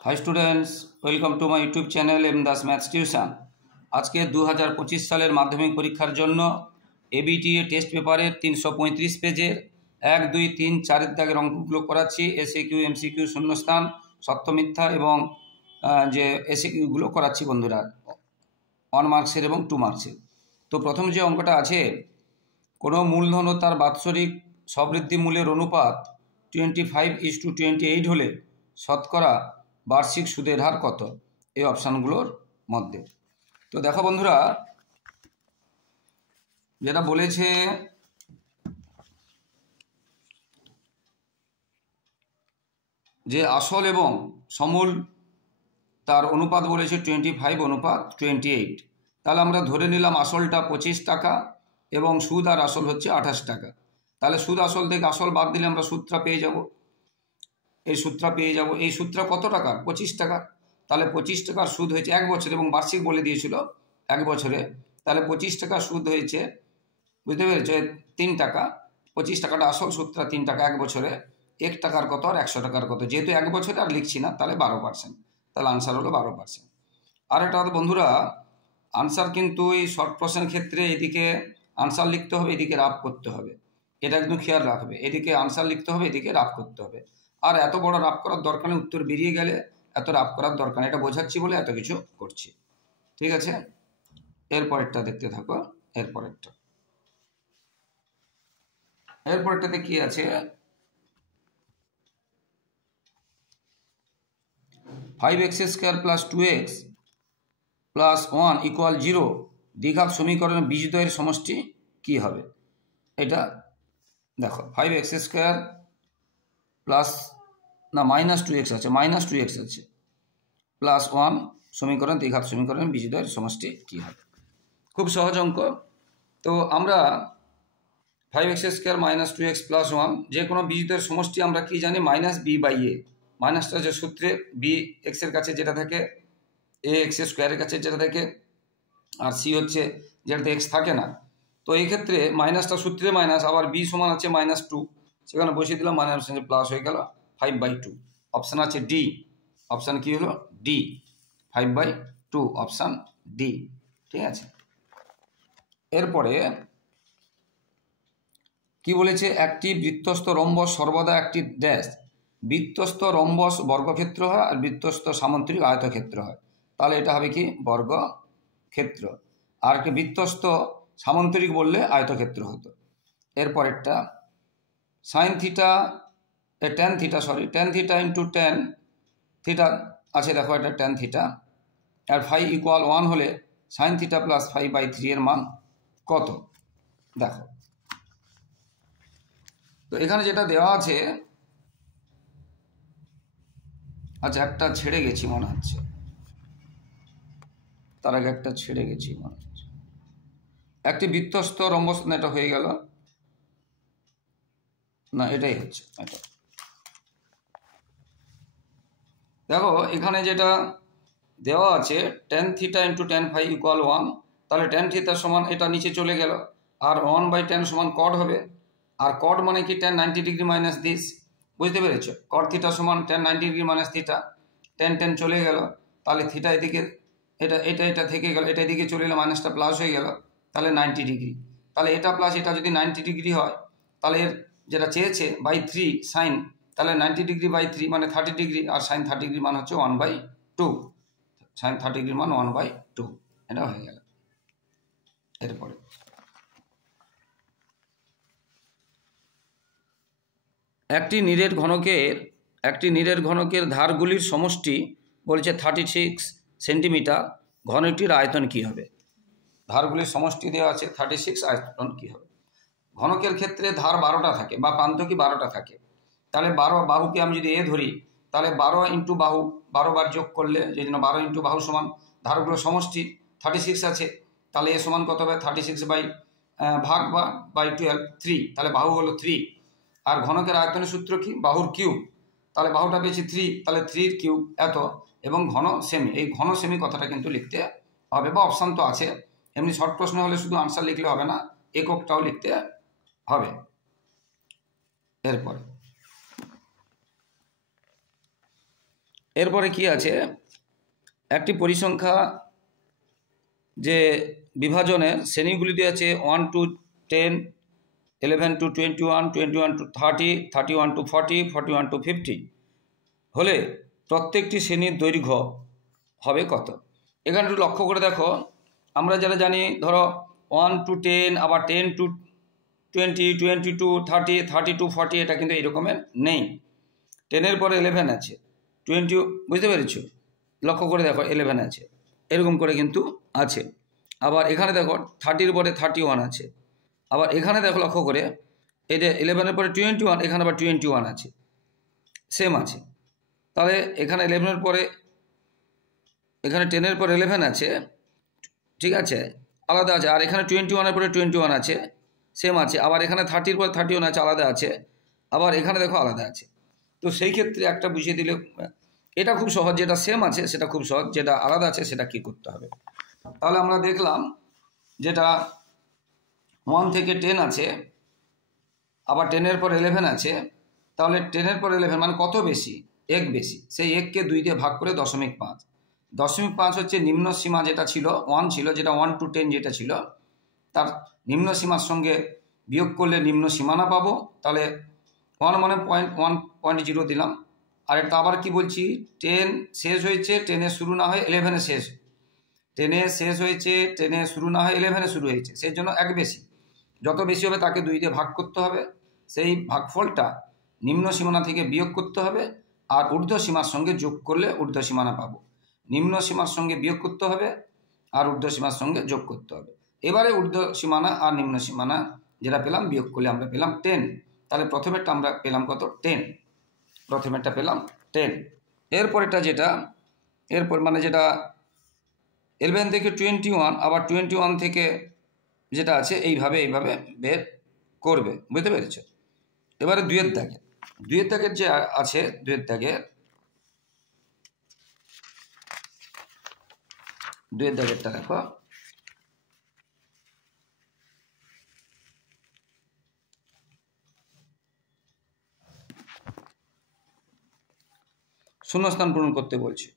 High students, welcome to my YouTube channel M Das maths tuition. আজকে 2025 সালের মাধ্যমিক পরীক্ষার জন্য এবিটিএ টেস্ট পেপারের 335 পেজের 1, 2, 3, 4 দাগের অঙ্কগুলো করাচ্ছি। এসএকিউ, এমসিকিউ, শূন্যস্থান, সত্য মিথ্যা এবং যে এসএকিউগুলো করাচ্ছি বন্ধুরা, 1 মার্কসের এবং 2 মার্কসের। তো প্রথম যে অঙ্কটা আছে, কোনো মূলধন ও তার বাৎসরিক সবৃদ্ধি মূল্যের অনুপাত 25:28 হলে শতকরা বার্ষিক সুদের হার কত? এই অপশানগুলোর মধ্যে। তো দেখো বন্ধুরা, যেটা বলেছে যে আসল এবং সমূল তার অনুপাত বলেছে 25:28। তাহলে আমরা ধরে নিলাম আসলটা 25 টাকা এবং সুদ আর আসল হচ্ছে 28 টাকা। তাহলে সুদ আসল থেকে আসল বাদ দিলে আমরা সূত্রটা পেয়ে যাব। এই সূত্রটা কত টাকা? 25 টাকা। তাহলে 25 টাকার সুদ হয়েছে 1 বছর, এবং বার্ষিক বলে দিয়েছিল 1 বছরে। তাহলে 25 টাকা সুদ হয়েছে, বুঝতে পেরেছে, 3 টাকা। 25 টাকাটা আসল, সুদটা 3 টাকা 1 বছরে। 1 টাকার কত আর 100 টাকার কত? যেহেতু 1 বছরে আর লিখছি না, তাহলে 12%। তাহলে আনসার হলো 12%। আর একটা বন্ধুরা, আনসার কিন্তু এই শর্ট প্রশ্নের ক্ষেত্রে এদিকে আনসার লিখতে হবে, এদিকে রাফ করতে হবে। এটা একদম খেয়াল রাখবে, এদিকে আনসার লিখতে হবে, এদিকে রাফ করতে হবে। আর এত বড় রাফ করার দরকার নেই, উত্তর বেরিয়ে গেলে এত রাফ করার দরকার নেই। এটা বোঝাচ্ছি বলে এত কিছু করছি, ঠিক আছে? এরপরেরটা দেখতে থাকো। এরপরেরটাতে কি আছে? 5x² + 2x + 1 = 0 দ্বিঘাত সমীকরণের বীজদ্বয়ের সমষ্টি কি হবে? এটা দেখো, 5x² প্লাস না -2x আছে, -2x আছে, +1 সমীকরণ, দ্বিঘাত সমীকরণের বীজদ্বয়ের সমষ্টি কি হবে? খুব সহজ অঙ্ক। তো আমরা 5x² -2x + 1 যে কোনো বীজদ্বয়ের সমষ্টি আমরা কি জানি? -b/a। মাইনাসটা যে সূত্রে বি এক্সের কাছে যেটা থাকে, এ এক্সের স্কোয়ারের কাছে যেটা থাকে, আর সি হচ্ছে যেটাতে এক্স থাকে না। তো এই ক্ষেত্রে মাইনাসটা সূত্রে মাইনাস, আবার বি সমান আছে -2, সেখানে বসিয়ে দিলাম, মাইনাস প্লাস হয়ে গেল 5/2। অপশান আছে ডি। অপশান কি হলো? ডি, 5/2, অপশান ডি, ঠিক আছে? এরপরে কি বলেছে? একটি বৃত্তস্থ রম্বস সর্বদা একটি ড্যাশ। বৃত্তস্থ রম্বস বর্গক্ষেত্র হয় আর বৃত্তস্থ সামান্তরিক আয়তক্ষেত্র হয়। তাহলে এটা হবে কি? বর্গক্ষেত্র। আর কি বৃত্তস্থ সামান্তরিক বললে আয়তক্ষেত্র হতো। এরপরেরটা tan θ × tan θ আছে, দেখো এটা tan θ, আর φ = 1 হলে sin θ + φ/3 এর মান কত? দেখো, তো এখানে যেটা দেওয়া আছে, আচ্ছা একটা ছেড়ে গেছি মনে হচ্ছে, তার আগে একটা ছেড়ে গেছি মনে হচ্ছে। একটি বৃত্তস্থ রম্বস, না এটা হয়ে গেল, না এটাই হচ্ছে এটা। দেখো এখানে যেটা দেওয়া আছে tan θ × tan φ = 1, তাহলে tan θ সমান এটা নিচে চলে গেল, আর 1/tan সমান cot হবে। আর cot মানে কি? tan 90 ডিগ্রি মাইনাস দিস, বুঝতে পেরেছো? cot θ সমান tan 90 degree minus theta. tan চলে গেল, তাহলে থিটা এদিকে, এটা থেকে গেল, এটা এদিকে চলে গেল, মাইনাসটা প্লাস হয়ে গেল, তাহলে 90 ডিগ্রি। তাহলে এটা প্লাস এটা যদি 90 ডিগ্রি হয়, তাহলে এর যেটা চেয়েছে /3 সাইন, তাহলে 90 ডিগ্রি /3 মানে 30 ডিগ্রি, আর সাইন 30 ডিগ্রি মান হচ্ছে 1/2। সাইন 30 ডিগ্রি মান 1/2, এটা হয়ে গেল। এরপরে একটি নীরের ঘনকের ধারগুলির সমষ্টি বলছে 36 সেন্টিমিটার। ঘনটির আয়তন কি হবে? ধারগুলির সমষ্টি দেওয়া আছে 36, আয়তন কি হবে? ঘনকের ক্ষেত্রে ধার 12টা থাকে বা প্রান্ত কি 12টা থাকে। তাহলে 12 বাহুকে আমি যদি এ ধরি, তাহলে 12 × বাহু 12 বার যোগ করলে, যে জন্য 12 × বাহু সমান ধারগুলোর সমষ্টি 36 আছে, তাহলে এ সমান কত হবে? 36/12 3, তাহলে বাহু হলো 3। আর ঘনকের আয়তনের সূত্র কি? বাহুর কিউব। তাহলে বাহুটা পেয়েছি 3, তাহলে 3 × কিউব এত, এবং ঘন সেমি। এই ঘন সেমি কথাটা কিন্তু লিখতে হবে, বা অপশান তো আছে। এমনি শর্ট প্রশ্ন হলে শুধু আনসার লিখলে হবে না, এককটাও লিখতে হবে। এরপরে এরপরে কি আছে, একটি পরিসংখ্যা যে বিভাজনের শ্রেণীগুলি দিয়ে আছে 1 to 10, 11 to 21, 21 to 30, 31 to 40, 41 to 50 হলে প্রত্যেকটি শ্রেণীর দৈর্ঘ্য হবে কত। এখানে একটু লক্ষ্য করে দেখো, আমরা যারা জানি ধরো 1 to 10, আবার 10 to 20, 20 to 30, 30 to 40, এটা কিন্তু এইরকমের নেই। 10-এর পরে 11 আছে, 20, বুঝতে পেরেছো, লক্ষ্য করে দেখো 11 আছে, এরকম করে কিন্তু আছে। আবার এখানে দেখো 30-এর পরে 31 আছে, আবার এখানে দেখো লক্ষ্য করে এই যে 11-এর পরে 21, এখানে আবার 21 আছে, সেম আছে। তাহলে এখানে 11-এর পরে, এখানে 10-এর পরে 11 আছে, ঠিক আছে, আলাদা আছে। আর এখানে 21-এর পরে 21 আছে, সেম আছে। আবার এখানে 30-এর পরে 31 আছে, আলাদা আছে। আবার এখানে দেখো আলাদা আছে। তো সেই ক্ষেত্রে একটা বুঝিয়ে দিলে, এটা খুব সহজ, যেটা সেম আছে সেটা খুব সহজ, যেটা আলাদা আছে সেটা কি করতে হবে। তাহলে আমরা দেখলাম যেটা 1 থেকে 10 আছে, আবার 10-এর পর 11 আছে। তাহলে 10-এর পর 11 মানে কত বেশি? 1 বেশি। সেই 1কে 2 দিয়ে ভাগ করে 0.5। 0.5 হচ্ছে নিম্ন সীমা, যেটা ছিল 1 ছিল, যেটা 1 to 10 যেটা ছিল, তার নিম্ন সীমার সঙ্গে বিয়োগ করলে নিম্ন সীমানা পাবো। তাহলে 1 মানে 1.0 দিলাম। আর এটা আবার কি বলছি, 10 শেষ হয়েছে, 10-এ শুরু না হয়ে 11-এ শেষ, 10-এ শেষ হয়েছে, 10-এ শুরু না হয়ে 11-এ শুরু হয়েছে, সেই জন্য 1 বেশি। যত বেশি হবে তাকে 2 দিয়ে ভাগ করতে হবে, সেই ভাগফলটা নিম্ন সীমানা থেকে বিয়োগ করতে হবে, আর ঊর্ধ্ব সীমার সঙ্গে যোগ করলে ঊর্ধ্ব সীমানা পাবো। নিম্ন সীমার সঙ্গে বিয়োগ করতে হবে আর ঊর্ধ্ব সীমার সঙ্গে যোগ করতে হবে। এবারে ঊর্ধ্ব সীমানা আর নিম্ন সীমানা যেটা পেলাম বিয়োগ করলে আমরা পেলাম 10। তাহলে প্রথমেরটা আমরা পেলাম কত? 10। প্রথমেরটা পেলাম 10। এরপরেটা যেটা, এরপর মানে যেটা 11 থেকে 21, আবার 21 থেকে যেটা আছে, এইভাবে বের করবে, বুঝতে পেরেছো? এবারে 2-এর দাগে, 2-এর দাগের যে আছে, 2-এর দাগের, 2-এর দাগেরটা দেখো, শূন্যস্থান পূরণ করতে বলছে।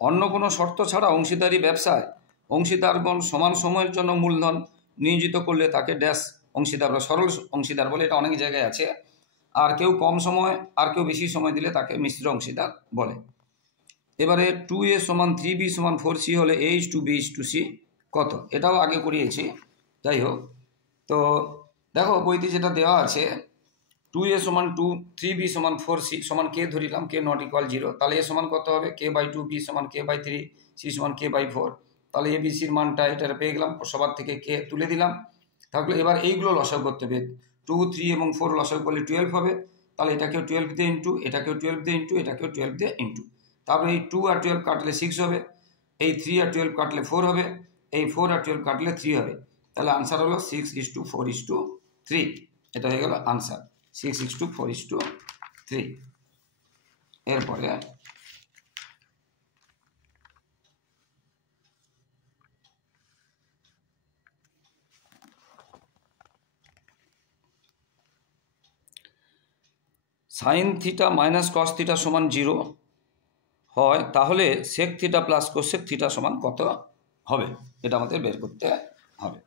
অন্য কোনো শর্ত ছাড়া অংশীদারি ব্যবসায় অংশীদারগণ সমান সময়ের জন্য মূলধন নিয়োজিত করলে তাকে ড্যাশ অংশীদার বা সরল অংশীদার বলে। এটা অনেক জায়গায় আছে। আর কেউ কম সময় আর কেউ বেশি সময় দিলে তাকে মিশ্র অংশীদার বলে। এবারে 2A = 3B = 4C হলে A:2B:C কত? এটাও আগে করিয়েছি, যাই হোক। তো দেখো বইতে যেটা দেওয়া আছে, 2A = 2, 3B = 4C সমান K ধরিলাম, K ≠ 0। তাহলে A সমান কত হবে? K/2, B = K/3, C = K/4। তাহলে ABCর মানটা এটা পেয়ে গেলাম, সবার থেকে K তুলে দিলাম। তাহলে এবার এইগুলো লসাগু করতে হবে। 2, 3 এবং 4 লসাগু করলে 12 হবে। তাহলে এটাকেও 12 দিয়ে ইন্টু, এটাকেও 12 দিয়ে ইন্টু, এটাকেও 12 দিয়ে ইন্টু। তারপরে এই 2 আর 12 কাটলে 6 হবে, এই 3 আর 12 কাটলে 4 হবে, এই 4 আর 12 কাটলে 3 হবে। তাহলে আনসার হলো 6:4:3। এটা হয়ে গেল আনসার, 6:4:3। এরপরে sin θ - cos θ = 0 হয়, তাহলে sec θ + cosec θ সমান কত হবে? এটা আমাদের বের করতে হবে।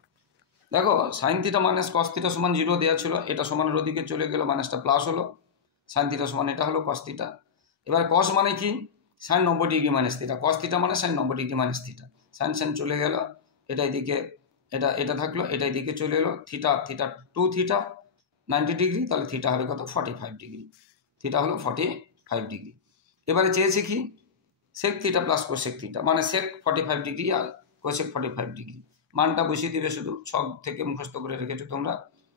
দেখো sin θ - cos θ = 0 দেওয়া ছিল, এটা সমানের ওদিকে চলে গেল, মাইনাসটা প্লাস হলো, sin θ সমান এটা হলো cos θ। এবার cos মানে কি? sin 90° - θ। cos θ মানে sin 90° - θ। sin sin চলে গেল, এটা এদিকে, এটা থাকলো, এটা এদিকে চলে এলো, θ 2θ 90°, তাহলে θ হবে কত? 45°। θ হলো 45°। এবারে চেয়েছে কি? sec θ + cosec θ, মানে sec 45° আর cosec 45°। মানটা বসিয়ে দিবে, শুধু সব থেকে মুখস্থ করে রেখেছো তোমরা।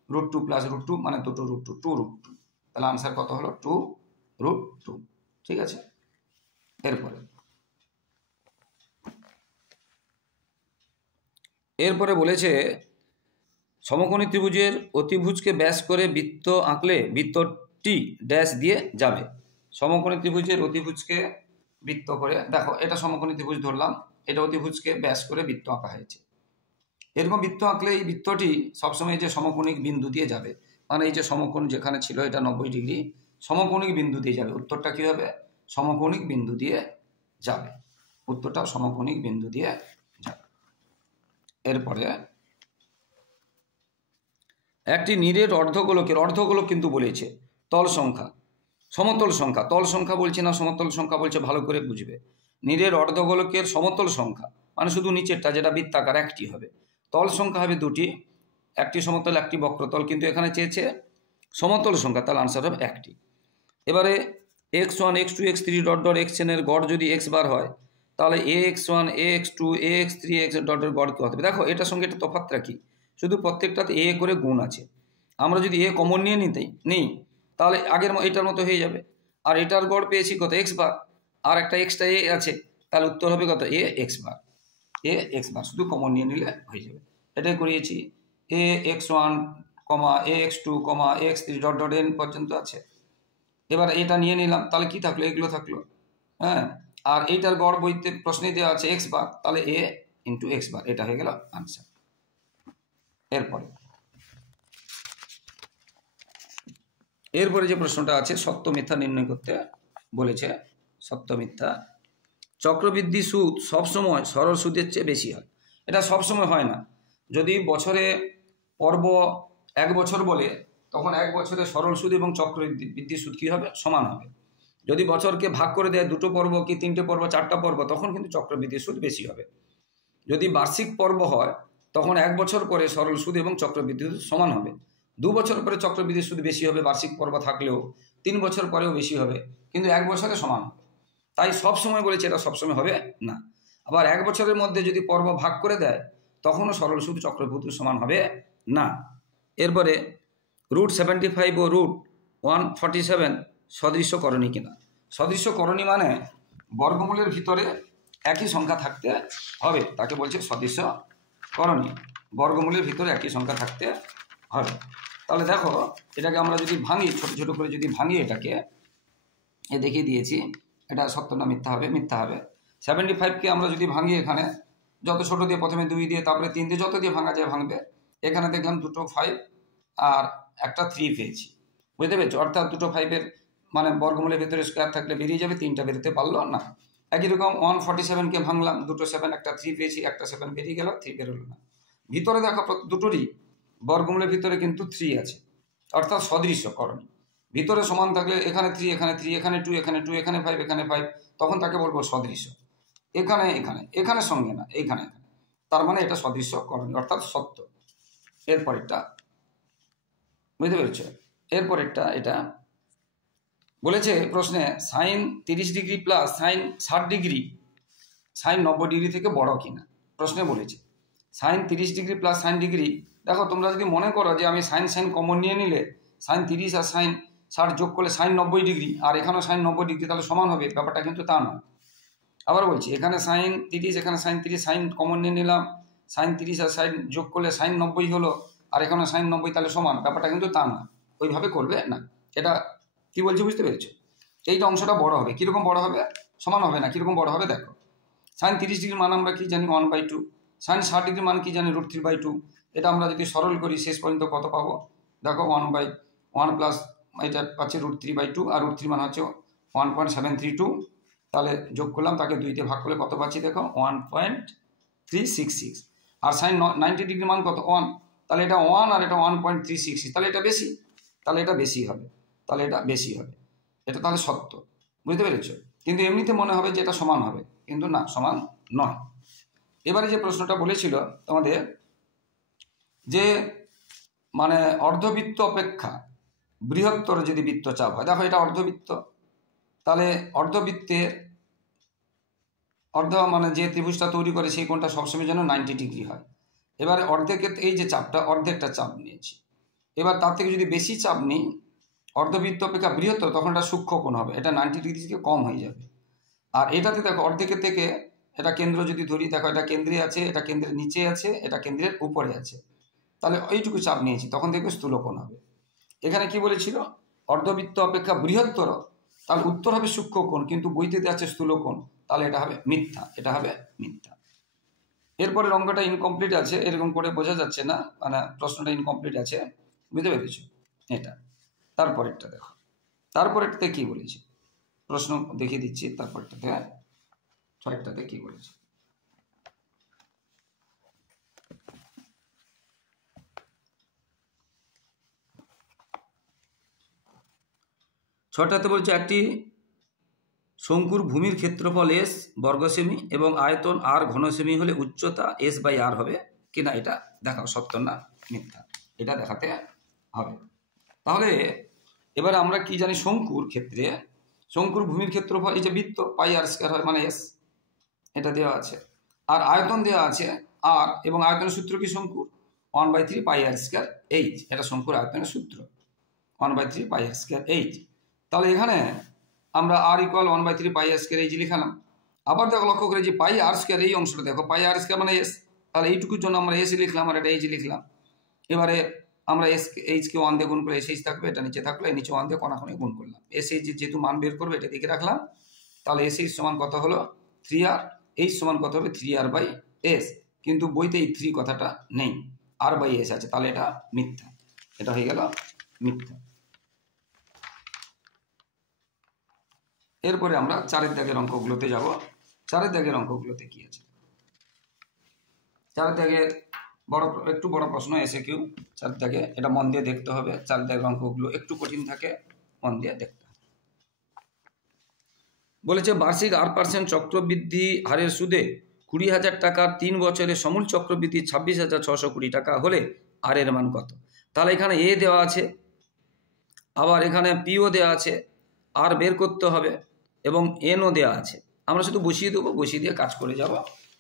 √2 + √2 মানে দুটো √2, 2√2। তাহলে আনসার কত হলো? 2√2। ঠিক আছে। এরপরে বলেছে সমকোণী ত্রিভুজের অতিভুজকে ব্যাস করে বৃত্ত আঁকলে বৃত্তটি ড্যাশ দিয়ে যাবে। সমকোণী ত্রিভুজের অতিভুজকে বৃত্ত করে, দেখো এটা সমকোণী ত্রিভুজ ধরলাম, এটা অতিভুজকে ব্যাস করে বৃত্ত আঁকা হয়েছে। এরকম বৃত্ত আঁকলে এই বৃত্তটি সবসময় যে সমকোণিক বিন্দু দিয়ে যাবে, মানে এই যে সমকোণ যেখানে ছিল এটা 90°, সমকোণিক বিন্দু দিয়ে যাবে। উত্তরটা কী হবে? সমকোণিক বিন্দু দিয়ে যাবে, উত্তরটা সমকোণিক বিন্দু দিয়ে যাবে। এরপরে একটি নীরের অর্ধগোলক কিন্তু বলেছে তল সংখ্যা, সমতল সংখ্যা, তল সংখ্যা বলছে না সমতল সংখ্যা বলছে, ভালো করে বুঝবে। নীরের অর্ধগোলকের সমতল সংখ্যা মানে শুধু নিচেরটা যেটা বৃত্তাকার একটি হবে, তল সংখ্যা হবে দুটি, একটি সমতল একটি বক্রতল, কিন্তু এখানে চেয়েছে সমতল সংখ্যা, তাহলে আনসার হবে একটি। এবারে x1 x2 x3 dot dot xn এর গড় যদি x বার হয়, তাহলে ax1 ax2 ax3 x dot dot গড় কী হবে? দেখো এটার সঙ্গে এটা তফাৎটা কি, শুধু প্রত্যেকটাতে a করে গুণ আছে। আমরা যদি a কমন নিয়ে নিই তাহলে আগের এটার মতো হয়ে যাবে। আর এটার গড় পেয়েছি কত? x বার, আর একটা এক্সট্রা a আছে, তাহলে উত্তর হবে কত? a x bar, a x বার, শুধু কমন নিয়ে নিলে হয়ে যাবে। এটাই করিয়েছি, ax1 ax2 ax3 dot dot n পর্যন্ত আছে। এবার এটা নিয়ে নিলাম, তাহলে কি থাকলো? এগুলো থাকলো, হ্যাঁ। আর এইটার গড় বইতে প্রশ্নে দেওয়া আছে x বার, তাহলে a ইন্টু x বার, এটা হয়ে গেল আনসার। এরপরে যে প্রশ্নটা আছে সত্য মিথ্যা নির্ণয় করতে বলেছে। সত্য মিথ্যা, চক্রবৃদ্ধি সুদ সবসময় সরল সুদের চেয়ে বেশি হয়। এটা সবসময় হয় না। যদি বছরে পর্ব 1 বছর বলে, তখন 1 বছরে সরল সুদ এবং চক্রবৃদ্ধি সুদ কী হবে? সমান হবে। যদি বছরকে ভাগ করে দেয় 2টো পর্ব কি 3টে পর্ব 4টা পর্ব, তখন কিন্তু চক্রবৃদ্ধি সুদ বেশি হবে। যদি বার্ষিক পর্ব হয়, তখন 1 বছর পরে সরল সুদ এবং চক্রবৃদ্ধি সুদ সমান হবে। 2 বছর পরে চক্রবৃদ্ধি সুদ বেশি হবে বার্ষিক পর্ব থাকলেও, 3 বছর পরেও বেশি হবে, কিন্তু 1 বছরে সমান হবে। তাই সবসময় বলেছে এটা সবসময় হবে না। আবার 1 বছরের মধ্যে যদি পর্ব ভাগ করে দেয়, তখনও সরল সুদ চক্রবৃদ্ধি সমান হবে না। এরপরে √75 ও √147 সদৃশ্যকরণী কিনা। সদৃশ্যকরণী মানে বর্গমূলের ভিতরে একই সংখ্যা থাকতে হবে, তাকে বলছে সদৃশ্যকরণী। বর্গমূলের ভিতরে একই সংখ্যা থাকতে হবে। তাহলে দেখো এটাকে আমরা যদি ভাঙি, ছোট ছোট করে যদি ভাঙি, এটাকে দেখিয়ে দিয়েছি, এটা সত্য না মিথ্যা হবে? মিথ্যা হবে। 75কে আমরা যদি ভাঙি, এখানে যত ছোট দিয়ে, প্রথমে 2 দিয়ে, তারপরে 3 দিয়ে, যত দিয়ে ভাঙা যায় ভাঙবে। এখানে দেখলাম 2টো 5 আর একটা 3 পেয়েছি, বুঝতে পেরেছো? অর্থাৎ 2টো 5-এর মানে বর্গমূলের ভেতরে স্কোয়ার থাকলে বেরিয়ে যাবে, 3টা বেরোতে পারলো না। একই রকম 147কে ভাঙলাম, 2টো 7 একটা 3 পেয়েছি, একটা 7 বেরিয়ে গেল, 3 বেরোলো না। ভিতরে দেখো দুটোরই বর্গমূলের ভিতরে কিন্তু 3 আছে, অর্থাৎ সদৃশ্যকরণী। ভিতরে সমান থাকলে এখানে 3 এখানে 3 এখানে 2 এখানে 2 এখানে 5 এখানে 5, তখন তাকে বলবো সদৃশ্য। এখানে এখানে এখানে সঙ্গে না, এইখানে এখানে, তার মানে এটা সদৃশ্যকরণী অর্থাৎ সত্য। এরপরেরটা বুঝতে পেরেছো? এরপরেরটা এটা বলেছে প্রশ্নে sine 30 degree plus sine 60 degree sine 90 degree থেকে বড় কিনা। প্রশ্নে বলেছে sine 30 degree plus sine degree. দেখো তোমরা যদি মনে করো যে আমি সাইন সাইন কমন নিয়ে নিলে সাইন 30 আর সাইন 60 যোগ করলে সাইন 90 ডিগ্রি, আর এখানেও সাইন 90 ডিগ্রি, তাহলে সমান হবে, ব্যাপারটা কিন্তু তা নয়। আবার বলছি, এখানে সাইন 30 এখানে সাইন 30, সাইন কমন নিয়ে নিলাম, সাইন 30 আর সাইন যোগ করলে সাইন 90 হলো, আর এখানে সাইন 90, তাহলে সমান, ব্যাপারটা কিন্তু তা না, ওইভাবে করবে না। এটা কি বলছি বুঝতে পেরেছো? এইটা অংশটা বড় হবে। কীরকম বড় হবে? সমান হবে না, কীরকম বড় হবে দেখো। সাইন 30 ডিগ্রির মান আমরা কি জানি 1/2, সাইন 60 ডিগ্রির মান কি জানি √3/2। এটা আমরা যদি সরল করি শেষ পর্যন্ত কত পাবো? দেখো 1/1 প্লাস এটা পাচ্ছে √3/2, আর √3 মান হচ্ছে 1.732, তাহলে যোগ করলাম, তাকে 2 দিয়ে ভাগ করলে কত পাচ্ছি দেখো 1.366। আর সাইন 90 ডিগ্রির মান কত? 1, তাহলে এটা 1 আর এটা 1.366, তাহলে এটা বেশি, তাহলে এটা বেশি হবে, তাহলে এটা বেশি হবে, এটা তাহলে সত্য। বুঝতে পেরেছো? কিন্তু এমনিতে মনে হবে যে এটা সমান হবে, কিন্তু না, সমান নয়। এবারে যে প্রশ্নটা বলেছিল তোমাদের যে মানে অর্ধবৃত্ত অপেক্ষা বৃহত্তর যদি বৃত্তচাপ হয়, দেখো এটা অর্ধবৃত্ত, তাহলে অর্ধবৃত্তের অর্ধ মানে যে ত্রিভুজটা তৈরি করে সেই কোণটা সবসময় যেন 90 ডিগ্রি হয়। এবারে অর্ধেকের এই যে চাপটা, অর্ধেকটা চাপ নিয়েছি, এবার তার থেকে যদি বেশি চাপ নিই, অর্ধবৃত্ত অপেক্ষা বৃহত্তর, তখন এটা সূক্ষ্ম কোণ হবে, এটা 90 ডিগ্রি থেকে কম হয়ে যাবে। আর এটাতে দেখো অর্ধেকের থেকে এটা কেন্দ্র যদি ধরি, দেখো এটা কেন্দ্রে আছে, এটা কেন্দ্রের নিচে আছে, এটা কেন্দ্রের উপরে আছে, তাহলে এইটুকু চাপ নিয়েছি, তখন দেখবে স্থূলকোণ হবে। এখানে কি বলেছিল? অর্ধবৃত্ত অপেক্ষা বৃহত্তর, তাহলে উত্তর হবে সূক্ষ্মকোণ, কিন্তু বইতে দেওয়া আছে স্থূলকোণ, তাহলে এটা হবে মিথ্যা, এটা হবে মিথ্যা। এরপরে অঙ্কটা ইনকমপ্লিট আছে, এরকম করে বোঝা যাচ্ছে না, মানে প্রশ্নটা ইনকমপ্লিট আছে, বুঝতে পেরেছ? এটা তারপরেরটা দেখো, তারপরেরটাতে কি বলেছে প্রশ্ন দেখিয়ে দিচ্ছি। তারপরটাতে ছয়টাতে কি বলেছে? ছটাতে বলছে একটি শঙ্কুর ভূমির ক্ষেত্রফল এস বর্গ সেমি এবং আয়তন আর ঘন সেমি হলে উচ্চতা এস বাই আর হবে কিনা, এটা দেখাও সত্য না মিথ্যা, এটা দেখাতে হবে। তাহলে এবারে আমরা কি জানি, শঙ্কুর ক্ষেত্রে শঙ্কুর ভূমির ক্ষেত্রফল এই যে বৃত্ত পাই আর স্কয়ার হয় মানে এস, এটা দেওয়া আছে, আর আয়তন দেওয়া আছে আর, এবং আয়তনের সূত্র কি শঙ্কুর 1/3 পাই আর স্কয়ার এইচ, এটা শঙ্কুর আয়তনের সূত্র 1/3 পাই আর স্কয়ার এইচ। তাহলে এখানে আমরা আর ইকুয়াল 1/3 পাই আর স্কয়ার এইচ লিখালাম। আবার দেখো লক্ষ্য করে যে পাই আর স্কয়ার এই অংশটা দেখো, পাই আর স্কয়ার মানে এস, তাহলে এইটুকুর জন্য আমরা এস লিখলাম আর এটা এইচ লিখলাম। এবারে আমরা এস এইচকে 1 দিয়ে গুণ করে এস এইচ থাকবে, এটা নিচে থাকলো, এই নিচে 1 দিয়ে কোনাকুনি গুণ করলাম, এস এইচ যেহেতু মান বের করবে এটা দিকে রাখলাম। তাহলে এস এইচ সমান কত হলো 3r, এইচ সমান কত হবে 3r বাই এস, কিন্তু বইতে এই 3 কথাটা নেই, আর বাই এস আছে, তাহলে এটা মিথ্যা, এটা হয়ে গেল মিথ্যা। এরপরে আমরা 4 দাগের অঙ্কগুলোতে যাব। 4 দাগের অঙ্কগুলোতে কি আছে? 4 দাগের একটু বড় প্রশ্ন এসে কিউ 4 দাগে, এটা মন দিয়ে দেখতে হবে। 4 দাগের অঙ্কগুলো একটু কঠিন থাকে, মন দিয়ে দেখতে হবে। বলেছে বার্ষিক 8% চক্রবৃদ্ধি হারের সুদে 20,000 টাকার 3 বছরে সমূল চক্রবৃদ্ধি 26,620 টাকা হলে আর এর মান কত? তাহলে এখানে এ দেওয়া আছে, আবার এখানে পিও দেওয়া আছে, আর বের করতে হবে, এবং এনও দেওয়া আছে। আমরা শুধু বসিয়ে দেবো, বসিয়ে দিয়ে কাজ করে যাব,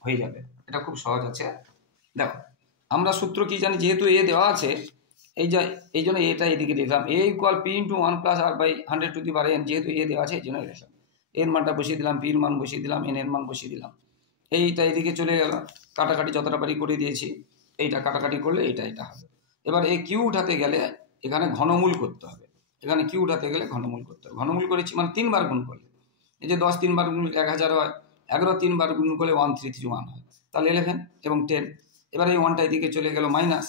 হয়ে যাবে। এটা খুব সহজ আছে। দেখো আমরা সূত্র কি জানি, যেহেতু এ দেওয়া আছে এই জন্য এটা এদিকে লিখলাম, A equal P into 1 plus R by 100 to the power n, যেহেতু এ দেওয়া আছে এই জন্য লিখলাম। এর মানটা বসিয়ে দিলাম, পির মান বসিয়ে দিলাম, এন এর মান বসিয়ে দিলাম। এইটা এদিকে চলে গেল, কাটাকাটি যতটা পারি করে দিয়েছি, এইটা কাটাকাটি করলে এটা হবে। এবার এই কিউ উঠাতে গেলে এখানে ঘনমূল করতে হবে, এখানে কিউ উঠাতে গেলে ঘনমূল করতে হবে। ঘনমূল করেছি মানে 3 বার গুণ করলে, এই যে 10 3 বার গুণ 1000 হয়, 11 3 বার গুণ করলে 1331 হয়, তাহলে 11 এবং 10। এবার এই 1টা এদিকে চলে গেল মাইনাস,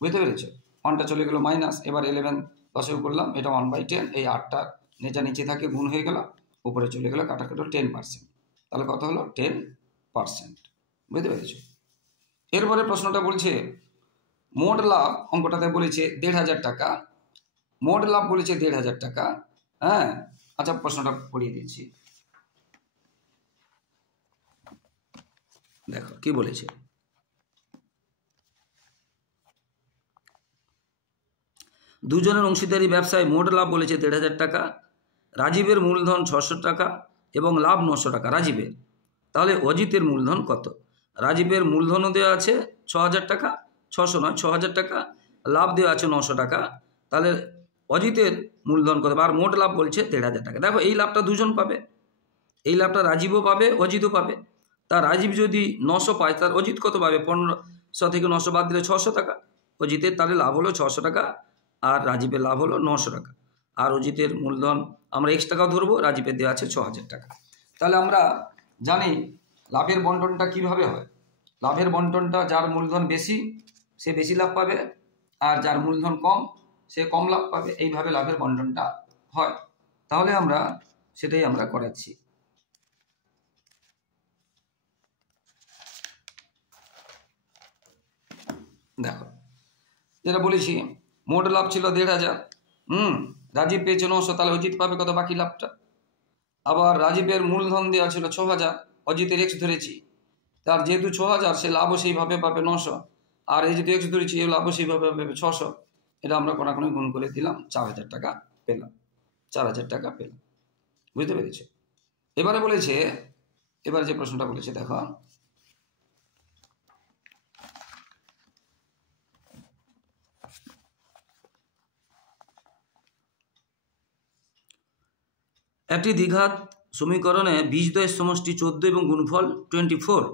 বুঝতে পেরেছো, 1টা চলে গেল মাইনাস। এবার 11 10 করলাম, এটা 1/10, এই 8টা নিচে থাকে গুণ হয়ে গেল, উপরে চলে গেল কাটাকাটি 10%, তাহলে কত হলো 10%, বুঝতে পেরেছো। এরপরে প্রশ্নটা বলছে মোট লাভ, অঙ্কটাতে বলেছে 1,500 টাকা, মোট লাভ বলেছে 1,500 টাকা। হ্যাঁ আচ্ছা, প্রশ্নটা পড়িয়ে দিচ্ছি, দেখো কি বলেছে। দুজনের অংশীদারি ব্যবসায় মোট লাভ বলেছে 1,500 টাকা, রাজীবের মূলধন 600 টাকা এবং লাভ 900 টাকা রাজীবের। তাহলে অজিতের মূলধন কত? রাজীবের মূলধনও দেওয়া আছে 6,000 টাকা, 600 নয় 6,000 টাকা, লাভ দেওয়া আছে 900 টাকা, তাহলে অজিতের মূলধন কত? আর মোট লাভ বলছে 1,500 টাকা। দেখো এই লাভটা দুজন পাবে, এই লাভটা রাজীবও পাবে, অজিতও পাবে। তা রাজীব যদি 900 পায়, তার অজিত কত পাবে? 1500 থেকে 900 বাদ দিলে 600 টাকা। অজিতের তাহলে লাভ হলো 600 টাকা, আর রাজীবের লাভ হলো 900 টাকা। আর অজিতের মূলধন আমরা x টাকাও ধরবো, রাজীবের দেওয়া আছে 6,000 টাকা। তাহলে আমরা জানি লাভের বন্টনটা কিভাবে হয়। লাভের বন্টনটা যার মূলধন বেশি সে বেশি লাভ পাবে, আর যার মূলধন কম সে কম লাভ পাবে, এইভাবে লাভের বন্টনটা হয়। তাহলে সেটাই আমরা করাচ্ছি। দেখো যেটা বলেছি, মোট লাভ ছিল 1,500, রাজীব পেয়েছে 900, তাহলে অজিত পাবে কত? বাকি লাভটা। আবার রাজীবের মূলধন দেওয়া ছিল 6,000, অজিতের x ধরেছি, তার যেহেতু 6,000 সে লাভও সেইভাবে পাবে 900, আর এই যেহেতু x ধরেছি এই লাভও সেইভাবে পাবে 600, এটা আমরা কোনাকুনি গুণ করে দিলাম, 4,000 টাকা পেলাম, 4,000 টাকা পেলাম, বুঝতে পেরেছো। এবারে বলেছে, এবার যে প্রশ্নটা বলেছে দেখো, একটি দ্বিঘাত সমীকরণে বীজদ্বয়ের সমষ্টি 14 এবং গুণফল 24,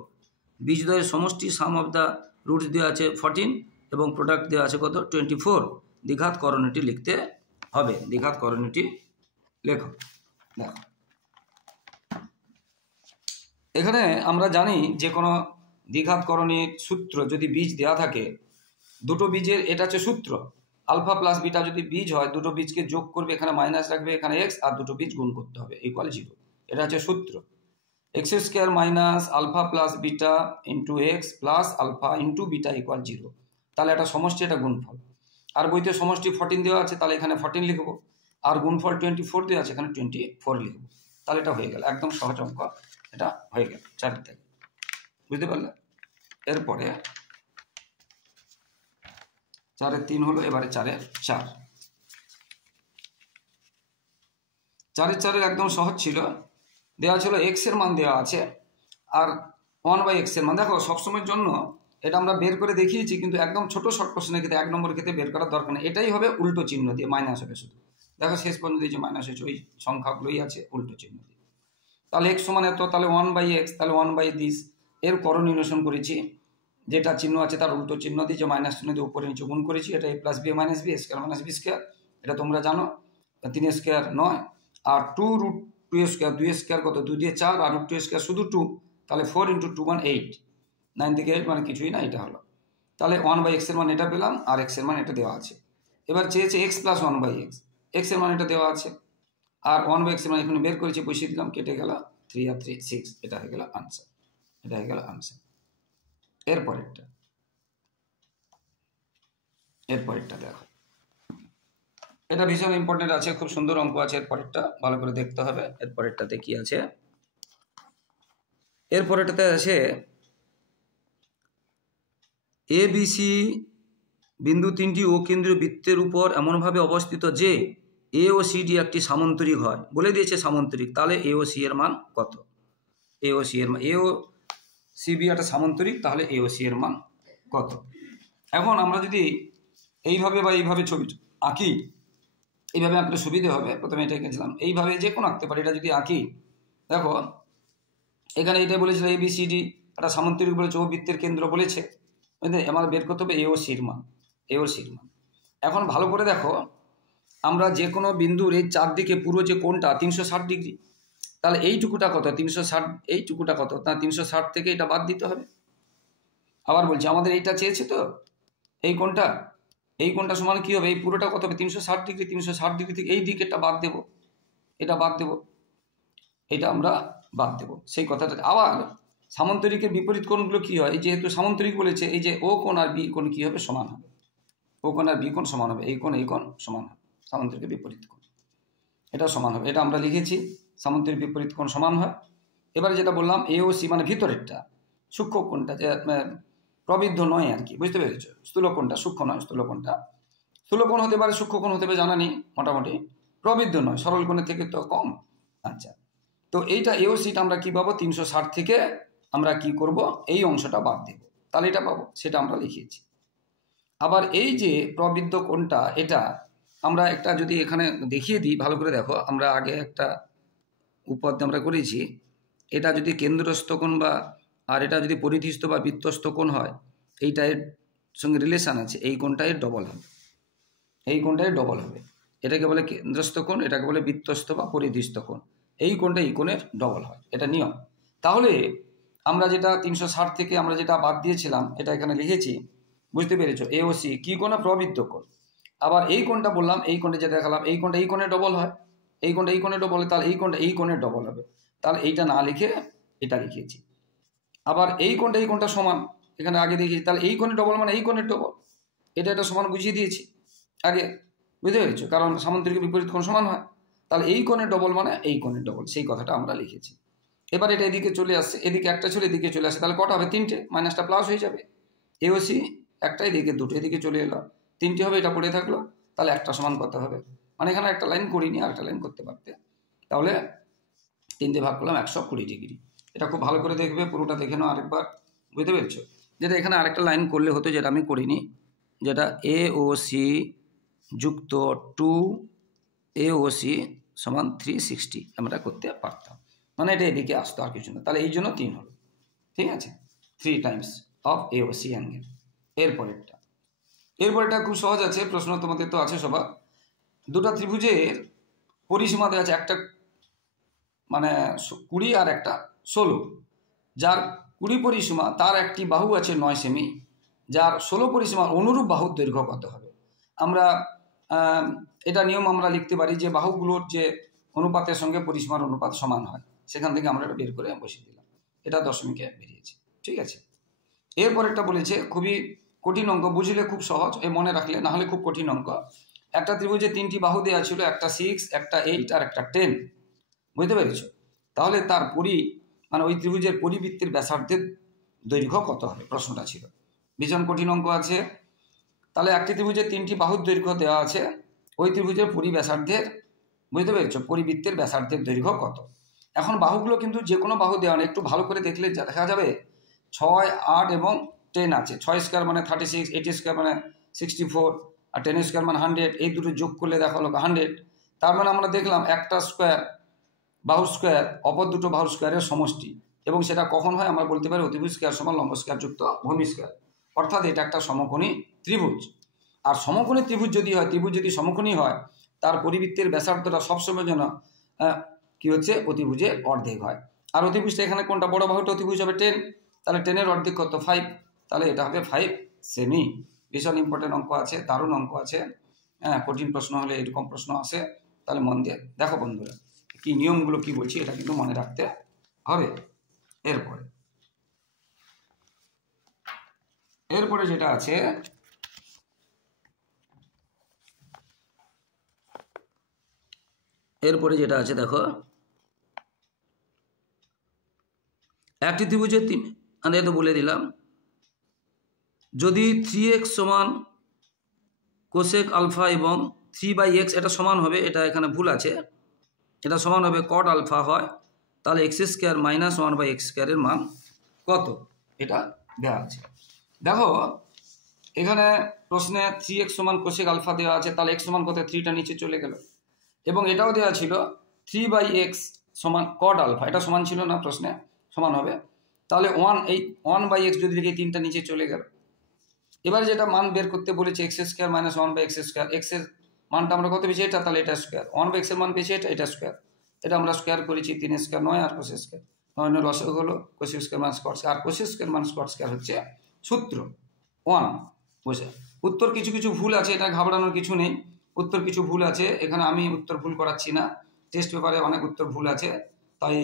বীজদ্বয়ের সমষ্টি সাম অফ দ্য রুটস দেওয়া আছে 14 এবং প্রোডাক্ট দেওয়া আছে কত? 24। দ্বিঘাত করণীটি লিখতে হবে, দ্বিঘাত করণীটি লেখো। দেখো এখানে আমরা জানি যে কোনো দ্বিঘাত করণীর সূত্র যদি বীজ দেওয়া থাকে, দুটো বীজের, এটা হচ্ছে সূত্র, আলফা প্লাস বিটা যদি বীজ হয়, দুটো বীজকে যোগ করবে, এখানে মাইনাস রাখবে, এখানে x, আর দুটো বীজ গুণ করতে হবে ইকুয়াল 0, এটা হচ্ছে সূত্র। X square minus alpha plus beta into x plus alpha into beta equal 0। তাহলে এটা সমষ্টি, এটা গুণফল। আর বইতে সমষ্টি 14 দেওয়া আছে, তাহলে এখানে 14 লিখবো। আর গুণফল 24 দেওয়া আছে, এখানে 24 লিখবো। তাহলে এটা হয়ে গেল, একদম সহজ অঙ্ক এটা হয়ে গেল 4 থেকে। বুঝতে পারলে? এরপরে 4 3 হলো, এবারে 4 4। 4 4 একদম সহজ ছিল। দেওয়া ছিল এক্স এর মান দেওয়া আছে আর 1/x এর মান। দেখো সবসময়ের জন্য এটা আমরা বের করে দেখিয়েছি, কিন্তু একদম ছোট শর্ট কোশ্চেনের ক্ষেত্রে 1 নম্বরের ক্ষেত্রে বের করার দরকার নেই। এটাই হবে উল্টো চিহ্ন দিয়ে, মাইনাস হবে শুধু। দেখো শেষ পর্যন্ত যে মাইনাস হয়েছে ওই সংখ্যাগুলোই আছে উল্টো চিহ্ন দিয়ে। তাহলে x সমান এত, তাহলে 1/x, তাহলে 1/this এর করণ নিরসন করেছি। যেটা চিহ্ন আছে তার উল্টো চিহ্ন দিয়ে, যে মাইনাস চিহ্ন দিয়ে উপরে নিচে গুণ করেছি। এটা a plus b minus b square minus b square, এটা তোমরা জানো। 3 স্কোয়ার 9 আর 2√2 স্কোয়ার, 2 স্কোয়ার কত, 2 দিয়ে 4 আর √2 স্কোয়ার শুধু 2, তাহলে 4 × 2 = 8। 9 থেকে 8 মানে কিছুই না, এটা হলো। তাহলে 1/x এর মান এটা পেলাম, আর x এর মান এটা দেওয়া আছে। এবার চেয়েছে x প্লাস 1/x, x এর মান এটা দেওয়া আছে, আর 1/x এর মান এখানে বের করেছি, বসিয়ে দিলাম, কেটে গেল 3 আর 3 6, এটা হয়ে গেল আনসার। এটা হয়ে গেল আনসার। এরপরেরটা দেখো, এটা ভীষণ ইম্পর্টেন্ট আছে, খুব সুন্দর অঙ্ক আছে। এরপরেরটা ভালো করে দেখতে হবে। এরপরেরটাতে কি আছে? এরপরেরটাতে আছে এ বি সি বিন্দু 3টি ও কেন্দ্রীয় বৃত্তের উপর এমনভাবে অবস্থিত যে এ ও সি ডি একটি সামান্তরিক হয়। বলে দিয়েছে সামান্তরিক, তাহলে এ ও সি এর মান কত? এ ও সি এর মান, এ ও সি বি একটা সামান্তরিক, তাহলে এ ও সি এর মান কত? এখন আমরা যদি এইভাবে বা এইভাবে ছবি আঁকি, এইভাবে আঁকলে সুবিধে হবে। প্রথমে এটা এঁকেছিলাম, এইভাবে যে কোনো আঁকতে পারি। এটা যদি আঁকি, দেখো এখানে এটাই বলেছিল এ বি সি ডি একটা সামান্তরিক বলেছে, ও বৃত্তের কেন্দ্র বলেছে। আমার বের করতে হবে এ ও সির মান, এ ও সির মান। এখন ভালো করে দেখো, আমরা যে কোনো বিন্দুর এই চারদিকে পুরো যে কোণটা 360 ডিগ্রি, তাহলে এইটুকুটা কত? 360, এইটুকুটা কত? তা 360 থেকে এটা বাদ দিতে হবে। আবার বলছি, আমাদের এইটা চেয়েছে তো, এই কোণটা, এই কোণটা সমান কি হবে? এই পুরোটা কত হবে? 360 ডিগ্রি। 360 ডিগ্রি থেকে এই দিকেরটা বাদ দেব, এটা বাদ দেব, এটা আমরা বাদ দেব, সেই কথাটা। আবার সামান্তরিকের বিপরীত কোণগুলো কি হয়? যেহেতু সামান্তরিক বলেছে, এই যে ও কোণ আর বি কোণ কি হবে? সমান হবে। ও কোণ আর বি কোণ সমান হবে, এই কোণ সমান হবে। সামান্তরিকের বিপরীত কোণ এটা সমান হবে, এটা আমরা লিখেছি। সামান্তরিক বিপরীত কোণ সমান হয়। এবারে যেটা বললাম এ ও সি, মানে ভিতরেরটা সূক্ষ্ম কোণটা, যে প্রবৃদ্ধ নয় আর কি, বুঝতে পেরেছ? স্থূল কোণটা, সূক্ষ্ম নয়, স্থূল কোণটা। স্থূল কোণ হতে পারে, সূক্ষ্ম কোণ হতে পারে, জানা নেই, মোটামুটি প্রবৃদ্ধ নয়, সরল কোণের থেকে তো কম। আচ্ছা, তো এইটা এ ও সিটা আমরা কি পাবো? 360 থেকে আমরা কি করব? এই অংশটা বাদ দেব, তাহলে এটা পাবো, সেটা আমরা লিখিয়েছি। আবার এই যে প্রবৃদ্ধ কোণটা, এটা আমরা একটা যদি এখানে দেখিয়ে দিই, ভালো করে দেখো। আমরা আগে একটা উপপাদ্য আমরা করেছি, এটা যদি কেন্দ্রস্থ কোণ বা, আর এটা যদি পরিধিস্থ বা বৃত্তস্থ কোণ হয়, এইটা এর সঙ্গে রিলেশন আছে, এই কোণটা এর ডবল হবে, এই কোণটা এর ডবল হবে। এটাকে বলে কেন্দ্রস্থ কোণ, এটাকে বলে বৃত্তস্থ বা পরিধিস্থ কোণ। এই কোণটা এই কোণের ডবল হয়, এটা নিয়ম। তাহলে আমরা যেটা 360 থেকে আমরা যেটা বাদ দিয়েছিলাম, এটা এখানে লিখেছি, বুঝতে পেরেছো? এ ও সি কি কোণ? প্রবৃদ্ধ কোণ। আবার এই কোণটা বললাম, এই কোণটা যেটা দেখালাম, এই কোণটা এই কোণের ডবল হয়, এই কোণটা এই কোণের ডবল হয়, তাহলে এই কোণটা এই কোণের ডবল হবে। তাহলে এইটা না লিখে এটা লিখেছি। আবার এই কোণটা সমান, এখানে আগে দেখিয়েছি, তাহলে এই কোণের ডবল মানে এই কোণের ডবল, এটা সমান বুঝিয়ে দিয়েছি আগে, বুঝতে পেরেছো? কারণ সামান্তরিকের বিপরীত কোণ সমান হয়, তাহলে এই কোণের ডবল মানে এই কোণের ডবল, সেই কথাটা আমরা লিখেছি। এবার এটা এদিকে চলে আসছে, এদিকে একটা চলে এদিকে চলে আসে, তাহলে কটা হবে? 3টে, মাইনাসটা প্লাস হয়ে যাবে। এ ও সি একটা, এদিকে দুটো, এদিকে চলে এলো, 3টে হবে, এটা পড়ে থাকলো। তাহলে একটা সমান কত হবে? মানে এখানে একটা লাইন করিনি, আর একটা লাইন করতে পারতে। তাহলে 3 দিয়ে ভাগ করলাম 120 ডিগ্রি। এটা খুব ভালো করে দেখবে, পুরোটা দেখে নাও আরেকবার, বুঝতে পেরেছো? যেটা এখানে আরেকটা লাইন করলে হতো, যেটা আমি করিনি, যেটা এ ও সি যুক্ত 2 এ ও সি সমান 360 আমরা করতে পারতাম, মানে এটা এদিকে আসতো, আর কিছু না। তাহলে এই জন্য 3 হলো, ঠিক আছে? 3 times of A O C angle. এরপরেরটা খুব সহজ আছে, প্রশ্ন তোমাদের তো আছে সবার। দুটো ত্রিভুজের পরিসীমা দেওয়া আছে, একটা মানে 20 আর একটা 16। যার 20 পরিসীমা, তার একটি বাহু আছে 9 সেমি, যার 16 পরিসীমার অনুরূপ বাহুর দৈর্ঘ্য কত হবে? আমরা এটা নিয়ম আমরা লিখতে পারি যে বাহুগুলোর যে অনুপাতের সঙ্গে পরিসীমার অনুপাত সমান হয়। সেখান থেকে আমরা এটা বের করে বসিয়ে দিলাম, এটা দশমিকে বেরিয়েছে। ঠিক আছে, এরপর একটা বলেছে খুবই কঠিন অঙ্ক, বুঝলে খুব সহজ, এই মনে রাখলে, না হলে খুব কঠিন অঙ্ক। একটা ত্রিভুজে 3টি বাহু দেওয়া ছিল, একটা 6, একটা 8 আর একটা 10, বুঝতে পেরেছ? তাহলে তার মানে ওই ত্রিভুজের পরিবৃত্তের ব্যাসার্ধের দৈর্ঘ্য কত হবে, প্রশ্নটা ছিল। ভীষণ কঠিন অঙ্ক আছে। তাহলে একটি ত্রিভুজের 3টি বাহুর দৈর্ঘ্য দেওয়া আছে, ওই ত্রিভুজের পরিব্যাসার্ধের, বুঝতে পেরেছ, পরিবৃত্তের ব্যাসার্ধের দৈর্ঘ্য কত। এখন বাহুগুলো কিন্তু যে কোনো বাহু দেওয়া নেই, একটু ভালো করে দেখলে দেখা যাবে 6, 8 এবং 10 আছে। 6 স্কোয়ার মানে 36, 8 স্কোয়ার মানে 64, আর 10 স্কোয়ার মানে 100, এই দুটো যোগ করলে দেখা হলো 100। তার মানে আমরা দেখলাম একটা স্কোয়ার, বাহু স্কোয়ার অপর দুটো বাহু স্কোয়ারের সমষ্টি, এবং সেটা কখন হয় আমরা বলতে পারি অতিভুজ স্কোয়ার সমান লম্ব স্কোয়ার যুক্ত ভূমি স্কোয়ার, অর্থাৎ এটা একটা সমকোণী ত্রিভুজ। আর সমকোণী ত্রিভুজ যদি হয়, ত্রিভুজ যদি সমকোণী হয়, তার পরিবৃত্তের ব্যাসার্ধটা সবসময় যেন কি হচ্ছে, অতিভুজে অর্ধেক হয়। আর অতিভুজটা এখানে কোনটা, বড় বাহুটা অতিভুজ হবে 10, তাহলে 10-এর অর্ধেক কত, 5, তাহলে এটা হবে 5 সেমি। ভীষণ ইম্পর্টেন্ট অঙ্ক আছে, দারুণ অঙ্ক আছে। হ্যাঁ, কঠিন প্রশ্ন হলে এরকম প্রশ্ন আসে, তাহলে মন দিয়ে দেখো বন্ধুরা, কি নিয়মগুলো কি বলছি এটা কিন্তু মনে রাখতে হবে। এরপরে যেটা আছে, দেখো, একটি ত্রিভুজের আমি তো বলে দিলাম, যদি 3x সমান কোসেক আলফা এবং 3/x এটা সমান হবে, এটা এখানে ভুল আছে, এটা সমান হবে কট আলফা হয়, তাহলে x² - 1/x² এর মান কত, এটা দেওয়া আছে। দেখো এখানে প্রশ্নে 3x সমান কোসেক আলফা দেওয়া আছে, তাহলে x সমান কত, 3টা নিচে চলে গেল, এবং এটাও দেওয়া ছিল 3/x সমান কট আলফা, এটা সমান ছিল না প্রশ্নে, সমান হবে, তাহলে 1/x যদি লিখে 3টা নিচে চলে গেল। এবার যেটা মান বের করতে বলেছে x² - 1/x², x এর মানটা আমরা কত পেয়েছি, এটা, তাহলে এটা স্কোয়ার, 1/x এর মান পেয়েছি এটা স্কোয়ার, এটা আমরা স্কোয়ার করেছি, 3 স্কোয়ার 9 আর কোসেক স্কোয়ার, 9 লসক হলো কোসেক স্কোয়ার মান স্কোয়ার স্কোয়ার, আর কোসেক স্কোয়ার মান স্কোয়ার স্কোয়ার হচ্ছে সূত্র 1। বুঝে উত্তর কিছু ভুল আছে, এটা ঘাবড়ানোর কিছু নেই, উত্তর কিছু ভুল আছে, এখানে আমি উত্তর ভুল করাচ্ছি না, টেস্ট পেপারে অনেক উত্তর ভুল আছে, তাই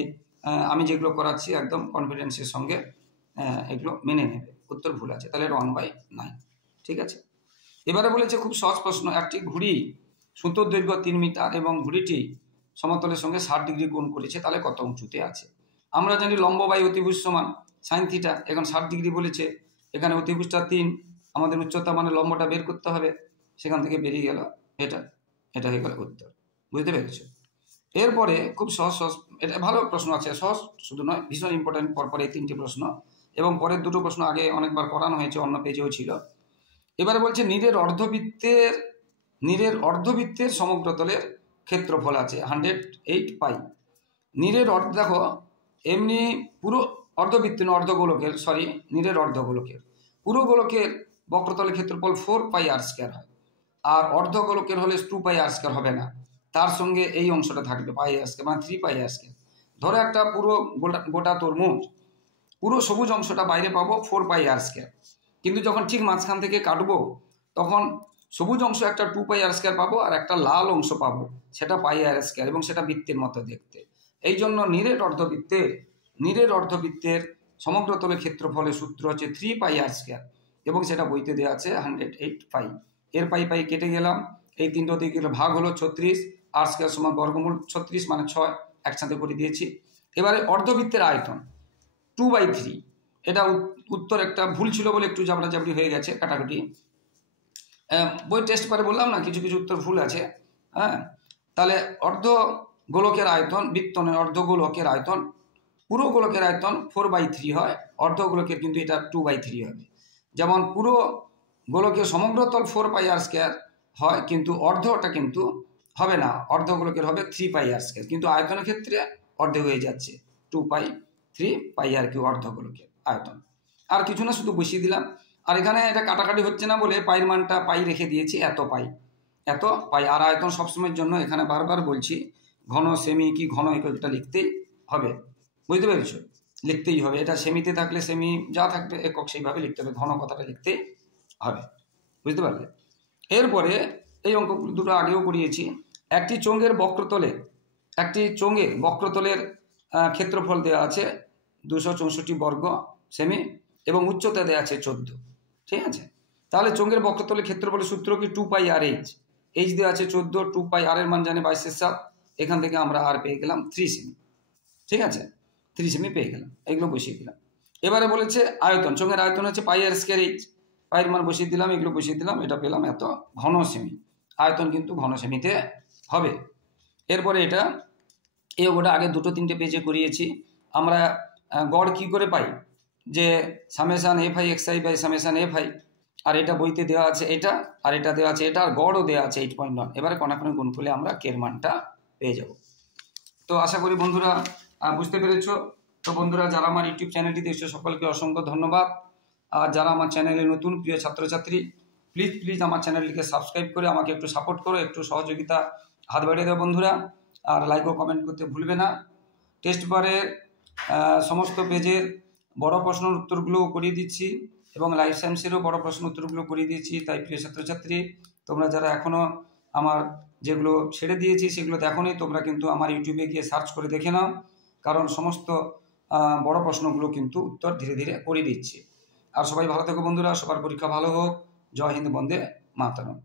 আমি যেগুলো করাচ্ছি একদম কনফিডেন্সের সঙ্গে এগুলো মেনে নেবে, উত্তর ভুল আছে, তাহলে 1/9। ঠিক আছে, এবারে বলেছে খুব সহজ প্রশ্ন, একটি ঘুড়ি সুতোর দৈর্ঘ্য 3 মিটার এবং ঘুড়িটি সমতলের সঙ্গে 60 ডিগ্রি কোণ করেছে, তাহলে কত উঁচুতে আছে। আমরা জানি লম্ব বাই অতিভুজ সমান sin θ, এখন 60 ডিগ্রি বলেছে, এখানে অতিভুজটা 3, আমাদের উচ্চতা মানে লম্বটা বের করতে হবে, সেখান থেকে বেরিয়ে গেল এটা হয়ে গেল উত্তর। বুঝতে পেরেছো? এরপরে খুব সহজ, এটা ভালো প্রশ্ন আছে, সহজ শুধু নয়, ভীষণ ইম্পর্টেন্ট, পরপর এই 3টি প্রশ্ন, এবং পরের দুটো প্রশ্ন আগে অনেকবার করানো হয়েছে, অন্য পেজেও ছিল। এবারে বলছে নীরের অর্ধবৃত্তের সমগ্রতলের ক্ষেত্রফল আছে 108 পাই। নীরের দেখো এমনি পুরো অর্ধবৃত্ত না, অর্ধগোলকের, সরি, নীরের অর্ধগোলকের, পুরো গোলকের বক্রতলের ক্ষেত্রফল 4 পাই r² হয়, আর অর্ধগোলকের হলে 2 পাই r² হবে না, তার সঙ্গে এই অংশটা থাকবে পাই r², মানে 3 পাই r²। ধরো একটা পুরো গোটা তরমুজ, পুরো সবুজ অংশটা বাইরে পাবো 4 পাই r², কিন্তু যখন ঠিক মাঝখান থেকে কাটবো তখন সবুজ অংশ একটা 2 পাই r² পাবো, আর একটা লাল অংশ পাবো, সেটা পাই r², এবং সেটা বৃত্তের মতো দেখতে। এই জন্য নীরের অর্ধবৃত্তের সমগ্রতলের ক্ষেত্রফলের সূত্র হচ্ছে 3 পাই r², এবং সেটা বইতে দেওয়া আছে 108 পাই। এর পাই কেটে গেলাম, এই 3টো দিকে ভাগ হলো 36, r² সমান বর্গমূল 36 মানে 6, একসাথে করে দিয়েছি। এবারে অর্ধবৃত্তের আয়তন 2/3, এটা উত্তর একটা ভুল ছিল বলে একটু জাবড়াজাবড়ি হয়ে গেছে, কাটাকুটি, বই টেস্ট করে বললাম না কিছু উত্তর ভুল আছে। হ্যাঁ, তাহলে অর্ধগোলকের আয়তন, বৃত্ত নয়, অর্ধগোলকের আয়তন, পুরো গোলকের আয়তন 4/3 হয়, অর্ধগোলকের কিন্তু এটা 2/3 হবে। যেমন পুরো গোলকের সমগ্রতল 4 পাই r² হয়, কিন্তু অর্ধটা কিন্তু হবে না, অর্ধগোলকের হবে 3 পাই r², কিন্তু আয়তনের ক্ষেত্রে অর্ধেক হয়ে যাচ্ছে, 2/3 পাই r³ অর্ধগোলকের আয়তন। আর কিছু না, শুধু বসিয়ে দিলাম, আর এখানে এটা কাটাকাটি হচ্ছে না বলে পাইয়ের মানটা পাই রেখে দিয়েছি, এত পাই। আর আয়তন সবসময়ের জন্য এখানে বারবার বলছি, ঘন সেমি কি ঘন এককটা লিখতেই হবে, বুঝতে পেরেছো, লিখতেই হবে, এটা সেমিতে থাকলে সেমি যা থাকবে একক সেইভাবে লিখতে হবে, ঘন কথাটা লিখতেই হবে, বুঝতে পারলে। এরপরে এই অঙ্ক দুটো আগেও করিয়েছি, একটি চোঙের বক্রতলের ক্ষেত্রফল দেওয়া আছে 264 বর্গ সেমি এবং উচ্চতা দেওয়া আছে 14। ঠিক আছে, তাহলে চোঙের বক্রতলের ক্ষেত্রফলের সূত্র কি 2 পাই আর এইচ। এইচ দেওয়া আছে 14, 2 পাই আর এর মান জানে 22/7, এখান থেকে আমরা আর পেয়ে গেলাম 3 সেমি। ঠিক আছে, 3 সেমি পেয়ে গেলাম, এগুলো বসিয়ে দিলাম। এবারে বলেছে আয়তন, চোঙের আয়তন হচ্ছে পাই আর স্কয়ার এইচ, পাইয়ের মান বসিয়ে দিলাম, এগুলো বসিয়ে দিলাম, এটা পেলাম এত ঘন সেমি। আয়তন কিন্তু ঘন সেমিতে হবে। এরপরে এটা এই ওটা আগে 2-3টে পেজে করিয়েছি। আমরা গড় কি করে পাই, যে summation fi xi by summation fi, আর এটা বইতে দেওয়া আছে এটা, আর এটা দেওয়া আছে এটা, আর গড়ও দেওয়া আছে 8.1। এবারে কণাকণি গুণ করলে আমরা কের মানটা পেয়ে যাব। তো আশা করি বন্ধুরা বুঝতে পেরেছো। তো বন্ধুরা যারা আমার ইউটিউব চ্যানেলটি দেখছো সকলকে অসংখ্য ধন্যবাদ। আর যারা আমার চ্যানেলে নতুন প্রিয় ছাত্রছাত্রী, প্লিজ আমার চ্যানেলটিকে সাবস্ক্রাইব করে আমাকে একটু সাপোর্ট করো, একটু সহযোগিতা হাত বাড়িয়ে দেবো বন্ধুরা। আর লাইক ও কমেন্ট করতে ভুলবে না। টেস্ট বারে সমস্ত পেজের বড় প্রশ্নের উত্তরগুলো করিয়ে দিচ্ছি এবং লাইফ সায়েন্সেরও বড় প্রশ্ন উত্তরগুলো করিয়ে দিয়েছি। তাই প্রিয় ছাত্রছাত্রী, তোমরা যারা এখনও আমার যেগুলো ছেড়ে দিয়েছি সেগুলো দেখোনি, তোমরা কিন্তু আমার ইউটিউবে গিয়ে সার্চ করে দেখে নাও, কারণ সমস্ত বড় প্রশ্নগুলো কিন্তু উত্তর ধীরে ধীরে করে দিচ্ছি। আর সবাই ভালো থেকো বন্ধুরা, সবার পরীক্ষা ভালো হোক। জয় হিন্দ, বন্দে মাতরম।